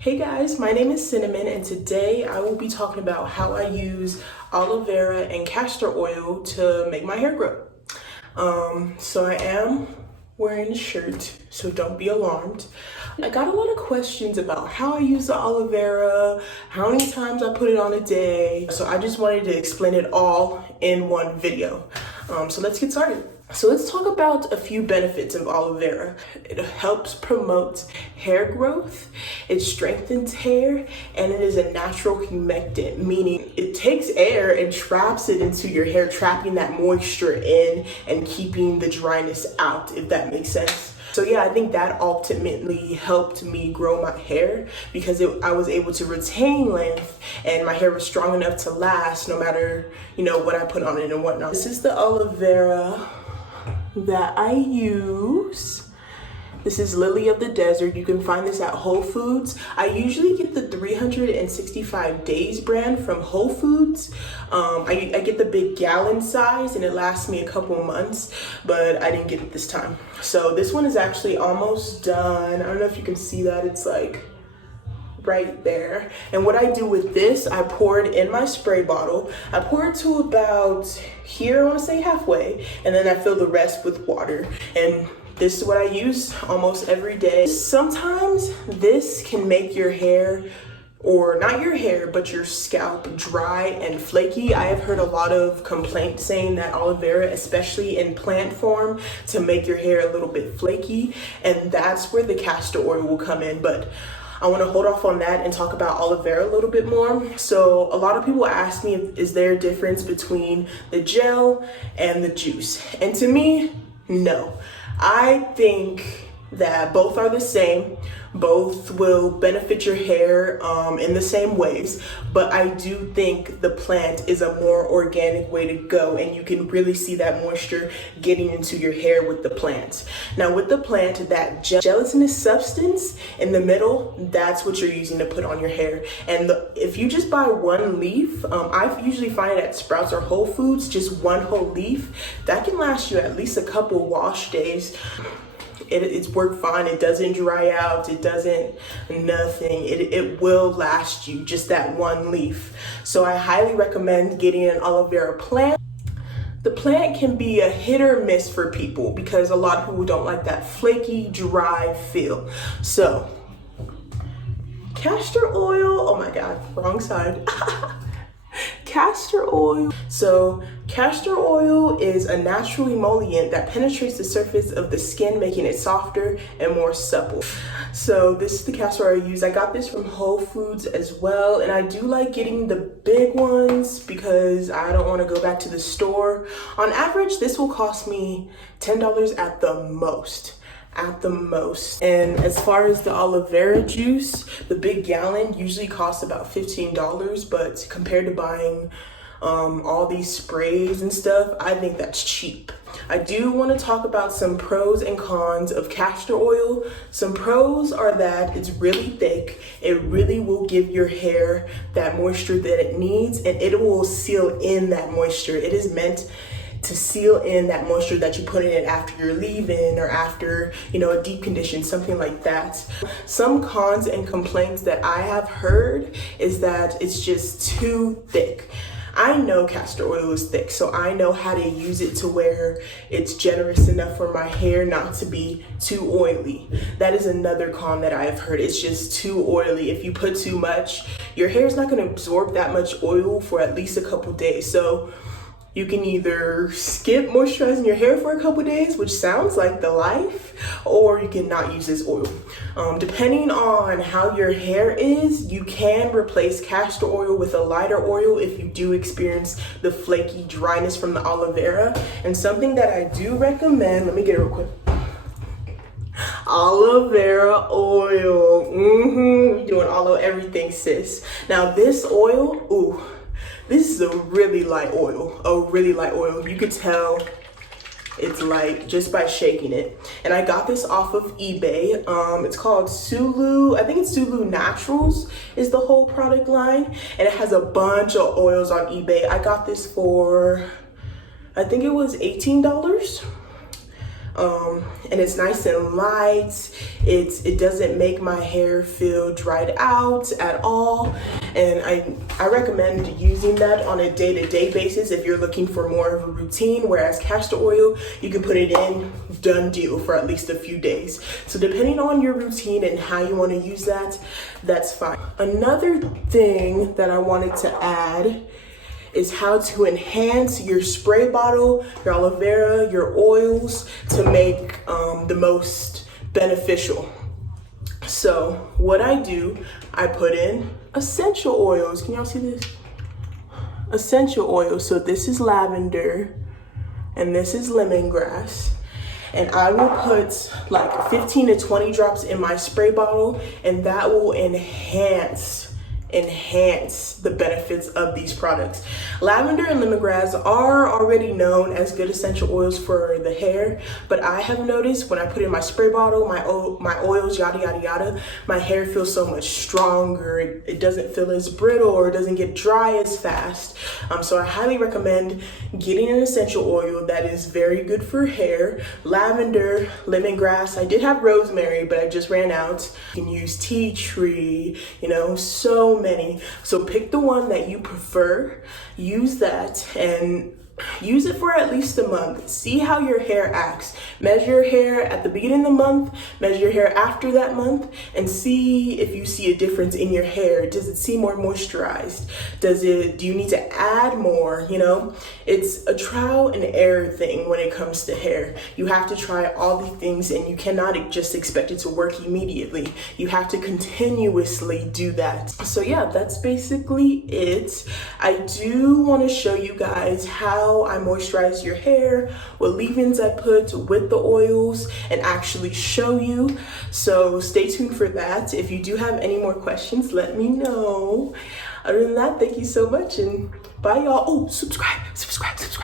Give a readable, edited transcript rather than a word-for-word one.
Hey guys, my name is Cinnamon and today I will be talking about how I use aloe vera and castor oil to make my hair grow. So I am wearing a shirt, so don't be alarmed. I got a lot of questions about how I use the aloe vera, how many times I put it on a day. So I just wanted to explain it all in one video. So let's get started. So let's talk about a few benefits of aloe vera. It helps promote hair growth, it strengthens hair, and it is a natural humectant, meaning it takes air and traps it into your hair, trapping that moisture in and keeping the dryness out, if that makes sense. So yeah, I think that ultimately helped me grow my hair because I was able to retain length and my hair was strong enough to last no matter, what I put on it and whatnot. This is the aloe vera that I use. This is Lily of the Desert. You can find this at Whole Foods. I usually get the 365 days brand from Whole Foods. I get the big gallon size and it lasts me a couple months, but I didn't get it this time. So this one is actually almost done. I don't know if you can see that. It's like right there. And what I do with this, I pour it in my spray bottle. I pour it to about here, I want to say halfway, and then I fill the rest with water. And this is what I use almost every day. Sometimes this can make your hair, or not your hair, but your scalp dry and flaky. I have heard a lot of complaints saying that aloe vera, especially in plant form, to make your hair a little bit flaky, and that's where the castor oil will come in. But I want to hold off on that and talk about aloe vera a little bit more. So a lot of people ask me, is there a difference between the gel and the juice? And to me, no. I think that both are the same. Both will benefit your hair in the same ways, but I do think the plant is a more organic way to go, and you can really see that moisture getting into your hair with the plant. Now with the plant, that gelatinous substance in the middle, that's what you're using to put on your hair. And if you just buy one leaf, I usually find it at Sprouts or Whole Foods, just one whole leaf, that can last you at least a couple wash days. It's worked fine. It doesn't dry out. It doesn't nothing. It will last you, just that one leaf. So I highly recommend getting an aloe vera plant. The plant can be a hit or miss for people because a lot of people don't like that flaky, dry feel. So castor oil, oh my God, wrong side. Castor oil. So castor oil is a natural emollient that penetrates the surface of the skin, making it softer and more supple. So this is the castor oil I use. I got this from Whole Foods as well, and I do like getting the big ones because I don't want to go back to the store. On average, this will cost me $10 at the most. And as far as the aloe vera juice, the big gallon usually costs about $15, but compared to buying all these sprays and stuff, I think that's cheap. I do want to talk about some pros and cons of castor oil. Some pros are that it's really thick. It really will give your hair that moisture that it needs, and it will seal in that moisture. It is meant to seal in that moisture that you put in it after your leave-in or after, a deep condition, something like that. Some cons and complaints that I have heard is that it's just too thick. I know castor oil is thick, so I know how to use it to where it's generous enough for my hair not to be too oily. That is another con that I have heard. It's just too oily. If you put too much, your hair is not going to absorb that much oil for at least a couple days. So you can either skip moisturizing your hair for a couple days, which sounds like the life, or you can not use this oil. Depending on how your hair is, you can replace castor oil with a lighter oil if you do experience the flaky dryness from the aloe vera. And something that I do recommend, let me get it real quick. Aloe vera oil. We're doing aloe everything, sis. Now this oil, this is a really light oil. You could tell it's light just by shaking it. And I got this off of eBay. It's called Sulu. I think it's Sulu Naturals is the whole product line. And it has a bunch of oils on eBay. I got this for, I think it was $18. and it's nice and light. It doesn't make my hair feel dried out at all, and I recommend using that on a day-to-day basis if you're looking for more of a routine, whereas castor oil, you can put it in, done deal, for at least a few days. So depending on your routine and how you want to use that, that's fine. Another thing that I wanted to add is how to enhance your spray bottle, your aloe vera, your oils to make the most beneficial. So what I do, I put in essential oils. Can y'all see this? Essential oils. So this is lavender and this is lemongrass. And I will put like 15 to 20 drops in my spray bottle, and that will enhance the benefits of these products. Lavender and lemongrass are already known as good essential oils for the hair, but I have noticed when I put in my spray bottle, my oils, yada yada yada, my hair feels so much stronger. It doesn't feel as brittle, or it doesn't get dry as fast. So I highly recommend getting an essential oil that is very good for hair. Lavender, lemongrass. I did have rosemary, but I just ran out. You can use tea tree, so many. So pick the one that you prefer, use that, and use it for at least a month. See how your hair acts. Measure your hair at the beginning of the month, measure your hair after that month, and see if you see a difference in your hair. Does it seem more moisturized? Do you need to add more? It's a trial and error thing when it comes to hair. You have to try all the things, and you cannot just expect it to work immediately. You have to continuously do that. So yeah, that's basically it. I do want to show you guys how I moisturize your hair, what leave-ins I put with the oils, and actually show you. So stay tuned for that. If you do have any more questions, let me know. Other than that, thank you so much, and bye y'all. Oh, subscribe.